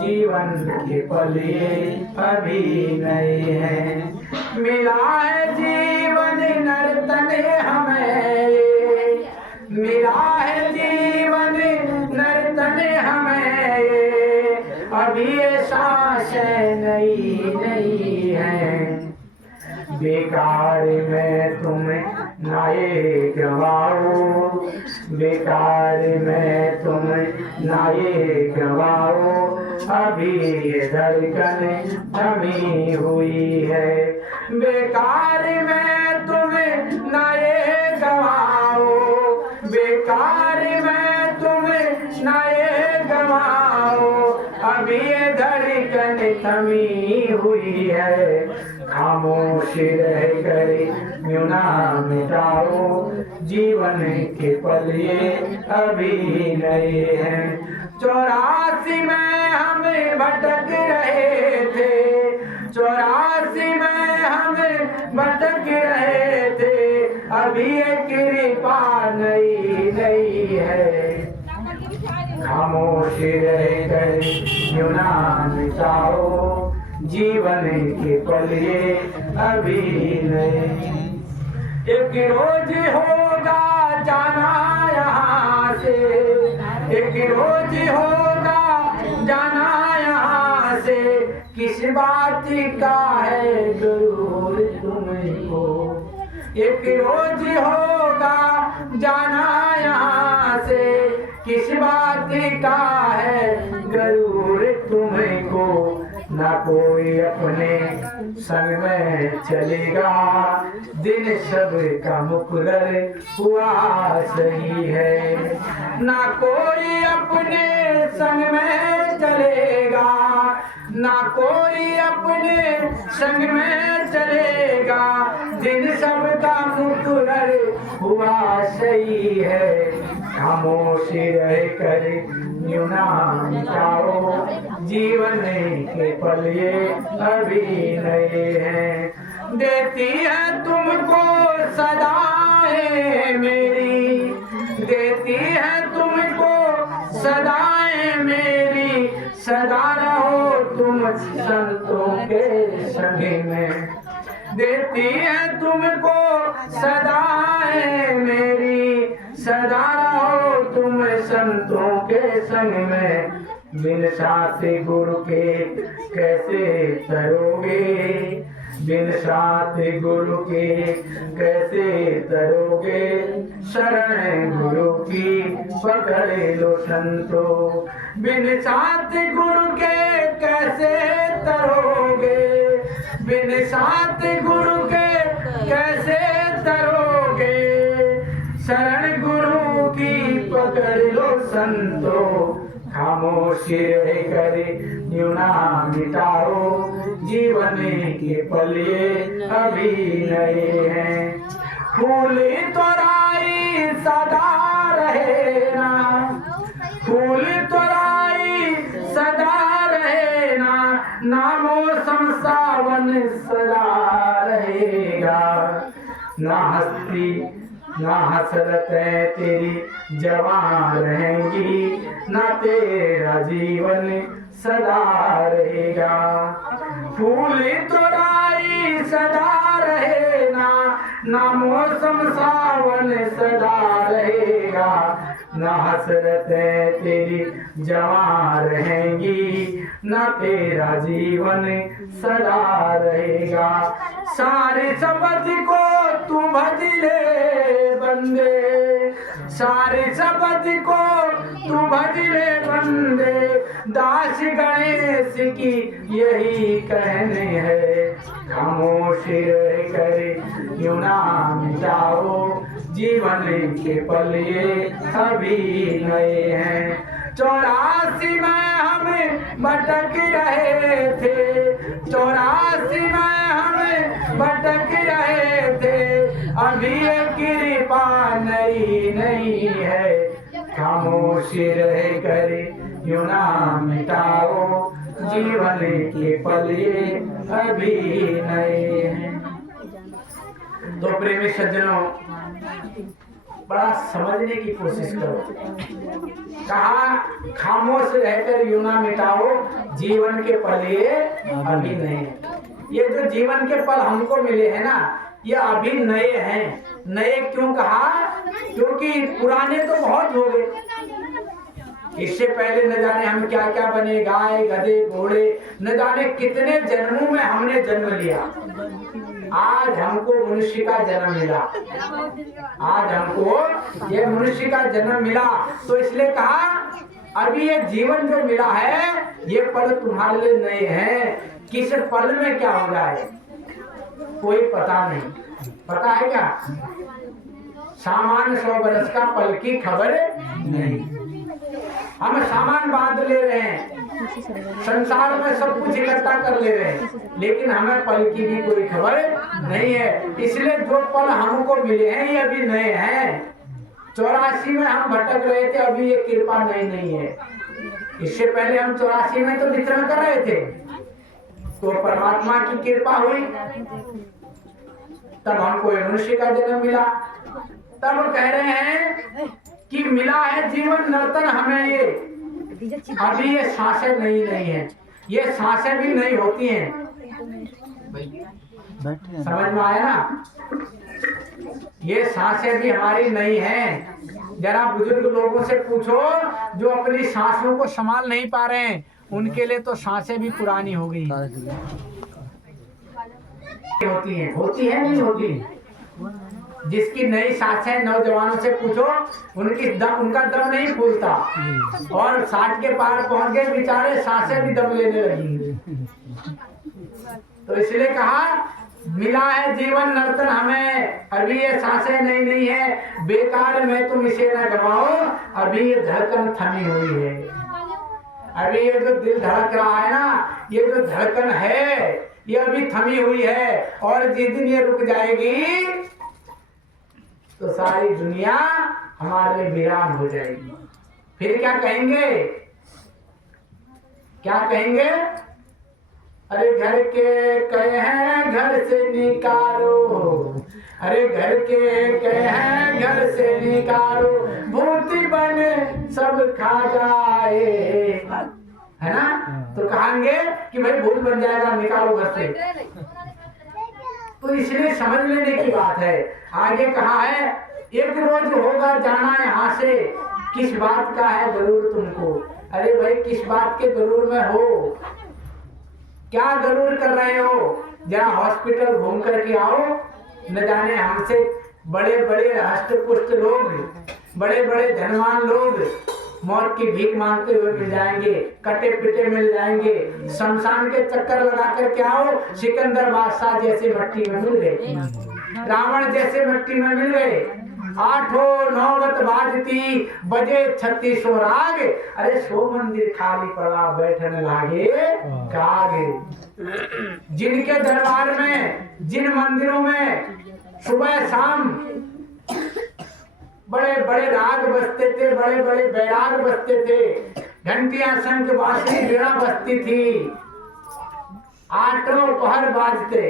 जीवन के पल ये अभी नए हैं। मिला है जीवन नर्तन हमें, मिला है जीवन नर्तन हमें, अभी ये सांसें नई नई हैं। बेकार में तुम ना ये गवाओ, बेकार में तुम ना ये गवाओ, अभी ये धड़कन थमी हुई है। बेकार में तुम ना ये गवाओ, बेकार में तुम ना ये गवाओ, अभी ये धड़कन थमी हुई है। खामोश रह कर यूं ना मिटाओ, जीवन के पल ये अभी नए हैं। 84 में हम भटक रहे थे, 84 में हम भटक रहे थे, अभी ये कृपा नई नई है। खामोश रह कर यूं ना मिटाओ, जीवन के पल ये अभी नए। एक रोज होगा जाना यहाँ से, एक रोज होगा जाना यहाँ से, किस बात का है गरूर तुमको। एक रोज होगा जाना यहाँ से, किस बात का है गरूर तुमको। ना कोई अपने संग में चलेगा, दिन सब का मुकर्रर हुआ सही है। ना कोई अपने संग में चलेगा, ना कोई अपने संग में चलेगा, दिन सब का मुकर्रर हुआ सही है। खामोश रह कर यूं ना मिटाओ, जीवन के पल ये अभी नए हैं। देती है तुमको सदाएं मेरी, देती है तुमको सदाएं मेरी, सदा रहो तुम संतों के संग में। देती है तुमको सदाएं मेरी, सदा रहो तुम संतों के संग में। बिन साथ गुरु के कैसे तरोगे, बिन साथ गुरु के कैसे तरोगे, शरण गुरु की पकड़ लो संतो। बिन साथ गुरु के कैसे तरोगे, बिन साथ गुरु के कैसे तरोगे, शरण गुरु की पकड़ लो संतो। खामोश रह कर यूं ना मिटाओ, जीवन के पल ये अभी नए हैं। फूल तोराई सदा रहे ना, फूल तोराई सदा रहे ना, नामो सावन सदा रहेगा। ना हस्ती ना हसरतें तेरी जवान रहेंगी, ना तेरा जीवन सदा रहेगा। फूल तोराई सदा रहे ना, ना मौसम सावन सदा रहेगा, ना हसरतें तेरी जवान रहेंगी, ना तेरा जीवन सदा रहेगा। सारे शब्द को तू भज ले बंदे, सारे शब्द को तू भज ले बंदे, दास गणेश की यही कहने है। खामोश रह कर यूं ना मिटाओ, जीवन के पल ये अभी नए हैं। 84 में हम भटक रहे थे, 84 में हम भटक रहे थे, अभी ये कृपा नई नई है। खामोश रह कर यूं ना मिटाओ, जीवन के पल ये अभी नए हैं। तो प्रेमी सज्जनों, बड़ा समझने की कोशिश करो। कहा खामोश रहकर यूं ना मिटाओ, जीवन के पल ये अभी नहीं। ये जो जीवन के पल हमको मिले हैं ना, ये अभी नए हैं। नए क्यों कहा? क्योंकि पुराने तो बहुत हो गए। इससे पहले न जाने हम क्या क्या बने, गाय गधे घोड़े, न जाने कितने जन्मों में हमने जन्म लिया। आज हमको मनुष्य का जन्म मिला, आज हमको ये मनुष्य का जन्म मिला, तो इसलिए कहा अभी ये जीवन जो मिला है ये पल तुम्हारे लिए नए हैं। किस पल में क्या हो जाए कोई पता नहीं। पता है क्या? सामान 100 बरस का, पल की खबर नहीं। हम सामान बांध ले रहे हैं, संसार में सब कुछ इकट्ठा कर ले रहे हैं, लेकिन हमें पल की भी कोई खबर नहीं है। इसलिए जो पल हमको मिले हैं ये अभी नए हैं। 84 में हम भटक रहे थे, अभी ये कृपा नई नहीं है। इससे पहले हम 84 में तो विचरण कर रहे थे, तो परमात्मा की कृपा हुई, तब हमको मनुष्य का जन्म मिला। तब कह रहे हैं कि मिला है जीवन नर्तन हमें ये, अभी ये सांसें नहीं है, ये सांसें भी नहीं होती हैं। समझ में आया ना? ये सांसें भी हमारी नहीं हैं। जरा बुजुर्ग लोगों से पूछो जो अपनी सांसों को संभाल नहीं पा रहे हैं, उनके लिए तो सांसें भी पुरानी हो गई होती है नहीं होती। जिसकी नई सांसें, नौजवानों से पूछो उनका दम नहीं फूलता, और 60 के पार पहुंच गए बेचारे, सांसें भी दम लेने लगी। तो इसलिए कहा मिला है जीवन नर्तन हमें, अभी ये सांसें नहीं है। बेकार में तुम इसे न गवाओ, अभी ये धड़कन थमी हुई है। अभी ये जो दिल धड़क रहा है ना, ये जो धड़कन है ये अभी थमी हुई है, और जिस दिन ये रुक जाएगी तो सारी दुनिया हमारे वीरान हो जाएगी। फिर क्या कहेंगे? क्या कहेंगे? अरे घर के कहे हैं घर से निकालो, अरे घर के कहे हैं घर से निकालो, भूति बने सब खा जाए, है ना? तो कहेंगे कि भाई भूत बन जाएगा, निकालो घर से। तो इसलिए समझ लेने की बात है। आगे कहा है एक रोज होगा जाना यहाँ से, किस बात का है जरूर तुमको। अरे भाई किस बात के जरूर में हो, क्या जरूर कर रहे हो? जरा हॉस्पिटल घूम करके आओ, न जाने हमसे बड़े बड़े हष्ट पुष्ट लोग, बड़े बड़े धनवान लोग मौत की भीख मांगते हुए मिल जाएंगे, कटे पिटे मिल जाएंगे। शमशान के चक्कर लगा कर के आओ, सिकंदर बादशाह जैसे मट्टी में मिल गए, रावण जैसे मट्टी में मिल गए। 8 नौबत बाजती बजे 36 राग, अरे 100 मंदिर खाली पड़ा बैठने लागे काग। जिनके दरबार में, जिन मंदिरों में सुबह शाम बड़े बड़े राग बजते थे, बड़े बड़े बैराग बजते थे, घंटियां शंख बांसुरी वीणा बजती थी, 8 पहर बाजते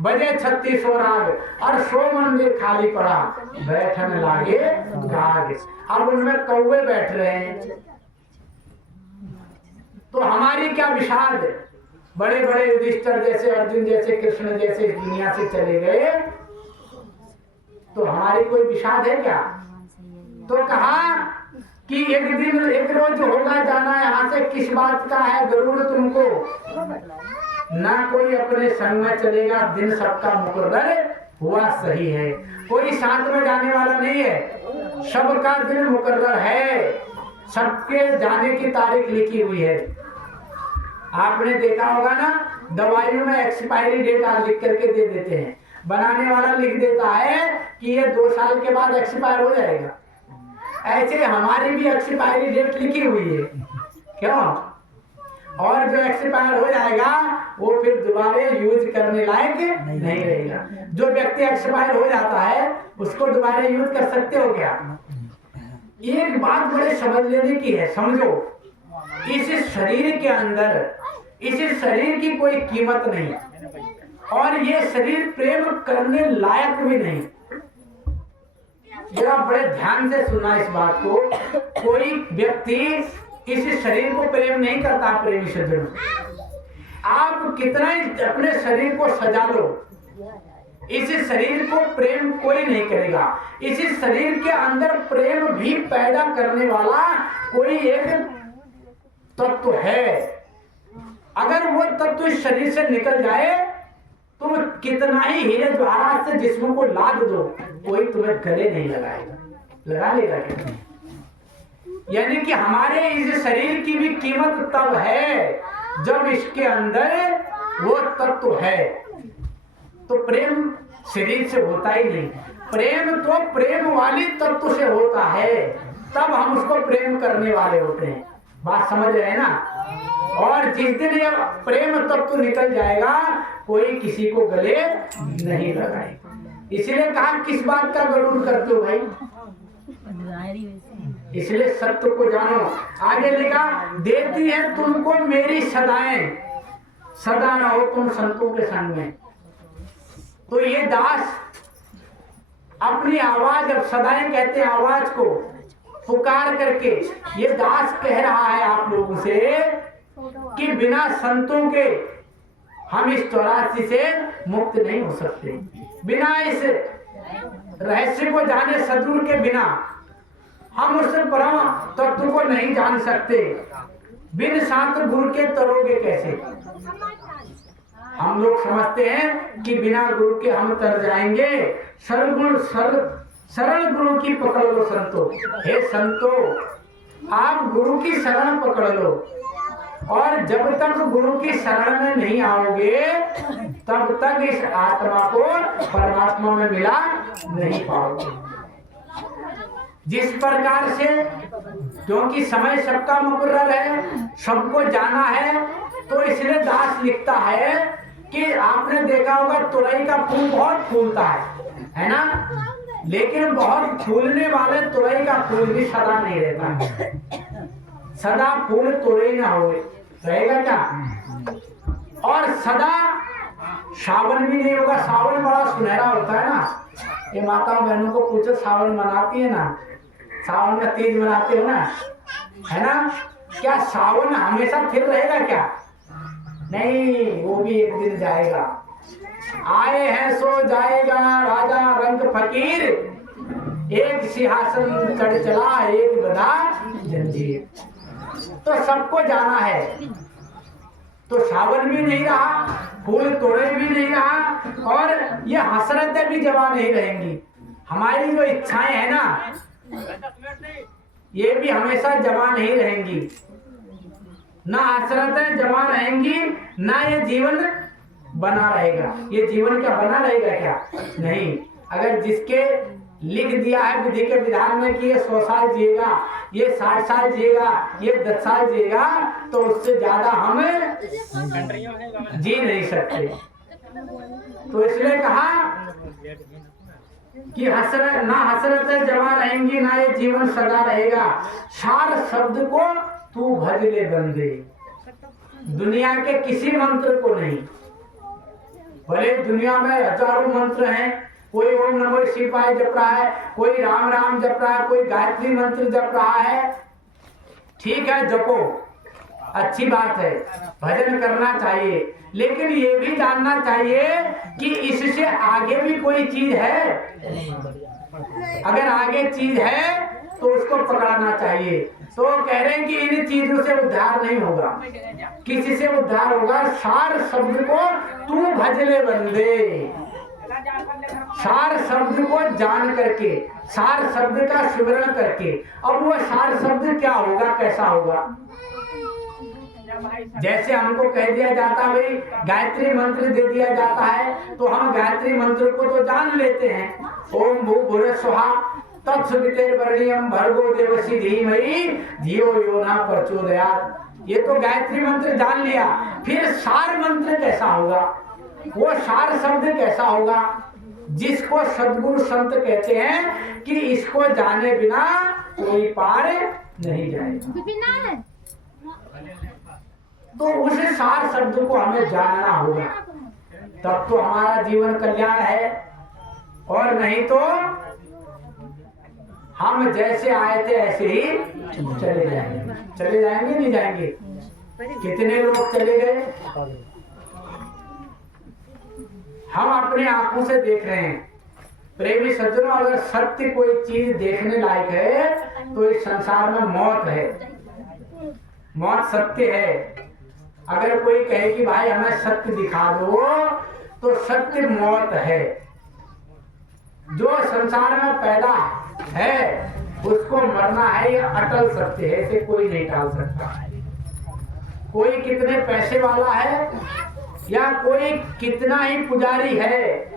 बजे 36 राग, और 100 मंदिर खाली पड़ा बैठने लागे काग। अब उनमें कौवे बैठ रहे हैं। तो हमारी क्या विषाद, बड़े बड़े युधिष्ठिर जैसे, अर्जुन जैसे, कृष्ण जैसे इस दुनिया से चले गए, तो हमारी कोई विषाद है क्या? तो कहा कि एक दिन एक रोज होगा जाना यहाँ से, किस बात का है जरूर तुमको। ना कोई अपने संग में चलेगा, दिन सबका मुकर्रर हुआ सही है। कोई साथ में जाने वाला नहीं है, सबका दिन मुकर्रर है, सबके जाने की तारीख लिखी हुई है। आपने देखा होगा ना, दवाइयों में एक्सपायरी डेट लिख करके दे देते हैं, बनाने वाला लिख देता है कि ये 2 साल के बाद एक्सपायर हो जाएगा। ऐसे हमारी भी एक्सपायरी डेट लिखी हुई है, क्यों? और जो एक्सपायर हो जाएगा वो फिर दोबारा यूज करने लायक नहीं रहेगा। जो व्यक्ति एक्सपायर हो जाता है उसको दोबारा यूज कर सकते हो क्या? एक बात बड़े समझ लेने की है, समझो, इस शरीर के अंदर, इस शरीर की कोई कीमत नहीं, और ये शरीर प्रेम करने लायक भी नहीं। जरा बड़े ध्यान से सुनना इस बात को। कोई व्यक्ति इस शरीर को प्रेम नहीं करता। प्रेमी सज्जनों, आप कितना ही अपने शरीर को सजा लो, इस शरीर को प्रेम कोई नहीं करेगा। इस शरीर के अंदर प्रेम भी पैदा करने वाला कोई एक तत्व है। अगर वो तत्व इस शरीर से निकल जाए, तुम कितना ही हीरे जवाहरात से जिस्म को लाद दो, कोई तुम्हें गले नहीं लगाएगा। लगा लेगा क्या? यानी कि हमारे इस शरीर की भी कीमत तब है जब इसके अंदर वो तत्व है। तो प्रेम शरीर से होता ही नहीं। प्रेम तो प्रेम वाली तत्व से होता है, तब हम उसको प्रेम करने वाले होते हैं। बात समझ रहे हैं ना? और जिस दिन ये प्रेम तत्व निकल जाएगा, कोई किसी को गले नहीं लगाएगा। इसलिए कहा किस बात का गरुड़ करते हो भाई? इसलिए सत्य को जानो। आगे लिखा, देती है तुमको मेरी सदाएं, सदा रहो तुम संतों के संग में। तो ये दास अपनी आवाज, अब सदाएं कहते हैं आवाज को, पुकार करके ये दास कह रहा है आप लोगों से कि बिना संतों के हम इस 84 से मुक्त नहीं हो सकते। बिना इस रहस्य को जाने सद्गुरु के बिना हम उस परम तत्व को नहीं जान सकते। बिन शांत गुरु के तरोगे कैसे? हम लोग समझते हैं कि बिना गुरु के हम तर जाएंगे। सरल गुरु की पकड़ लो संतो। हे संतो, आप गुरु की शरण पकड़ लो, और जब तक गुरु की शरण में नहीं आओगे, तब तक इस आत्मा को परमात्मा में मिला नहीं पाओगे। जिस प्रकार से, क्योंकि समय सबका मुकर्रर है, सबको जाना है, तो इसलिए दास लिखता है कि आपने देखा होगा तुरई का फूल बहुत फूलता है ना? लेकिन बहुत फूलने वाले तुरई का फूल भी सदा नहीं रहता। सदा फूल तुरई ना हो रहेगा क्या? और सदा सावन भी नहीं होगा। सावन बड़ा सुनहरा होता है ना। ये माता बहनों को पूछो, सावन मनाती है ना? सावन का तीज मनाते हो ना, है ना? क्या सावन हमेशा फिर रहेगा क्या? नहीं, वो भी एक दिन जाएगा। आए हैं सो जाएगा राजा रंग फकीर, एक सिंहासन चढ़ चला एक गदा जंजीर। तो सबको जाना है। तो सावन भी नहीं रहा, फूल तोड़े भी नहीं रहा, और ये हसरतें भी जमा नहीं रहेंगी। हमारी जो इच्छाएं है ना, ये भी हमेशा जमा नहीं रहेंगी। ना हसरतें जमा रहेंगी, ना ये जीवन बना रहेगा। ये जीवन क्या बना रहेगा क्या? नहीं। अगर जिसके लिख दिया है विधि के विधान में कि ये 100 साल जिएगा, ये 60 साल जिएगा, ये 10 साल जिएगा, तो उससे ज्यादा हम जी नहीं सकते। तो इसलिए कहा कि हसरत ना हसरतें जमा रहेंगी, ना ये जीवन सदा रहेगा। सार शब्द को तू भज ले बंदे, दुनिया के किसी मंत्र को नहीं। भले दुनिया में हजारों मंत्र हैं, कोई ओम नमो शिवाय जप रहा है, कोई राम राम जप रहा है, कोई गायत्री मंत्र जप रहा है, ठीक है, जपो, अच्छी बात है, भजन करना चाहिए। लेकिन ये भी जानना चाहिए कि इससे आगे भी कोई चीज है। अगर आगे चीज है तो उसको पकड़ना चाहिए। तो कह रहे हैं कि इन चीजों से उद्धार नहीं होगा। किसी से उद्धार होगा? सार शब्द को तू भज ले बंदे। सार शब्द को जान करके, सार शब्द का स्मरण करके। अब वो सार शब्द क्या होगा, कैसा होगा? जैसे हमको कह दिया जाता है भाई गायत्री मंत्र दे दिया जाता है, तो हम गायत्री मंत्र को तो जान लेते हैं। ओम भूर्भुवः स्वः तत्सवितुर्वरेण्यं भर्गो देवस्य धीमहि धियो यो न प्रचोदयात्। ये तो गायत्री मंत्र जान लिया। फिर सार मंत्र कैसा होगा? वो सार शब्द कैसा होगा जिसको सद्गुरु संत कहते हैं कि इसको जाने बिना कोई पार नहीं जाएगा। तो उस सार शब्द को हमें जानना होगा, तब तो हमारा जीवन कल्याण है। और नहीं तो हम जैसे आए थे ऐसे ही चले जाएंगे। चले जाएंगे नहीं जाएंगे? कितने लोग चले गए? हम अपने आंखों से देख रहे हैं। प्रेमी सज्जनों, अगर सत्य कोई चीज देखने लायक है तो इस संसार में मौत है। मौत सत्य है। अगर कोई कहे कि भाई हमें सत्य दिखा दो, तो सत्य मौत है। जो संसार में पैदा है उसको मरना है, यह अटल सत्य है, इसे कोई नहीं टाल सकता। कोई कितने पैसे वाला है या कोई कितना ही पुजारी है,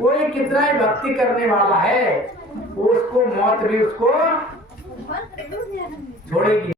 कोई कितना ही भक्ति करने वाला है, उसको मौत भी उसको छोड़ेगी।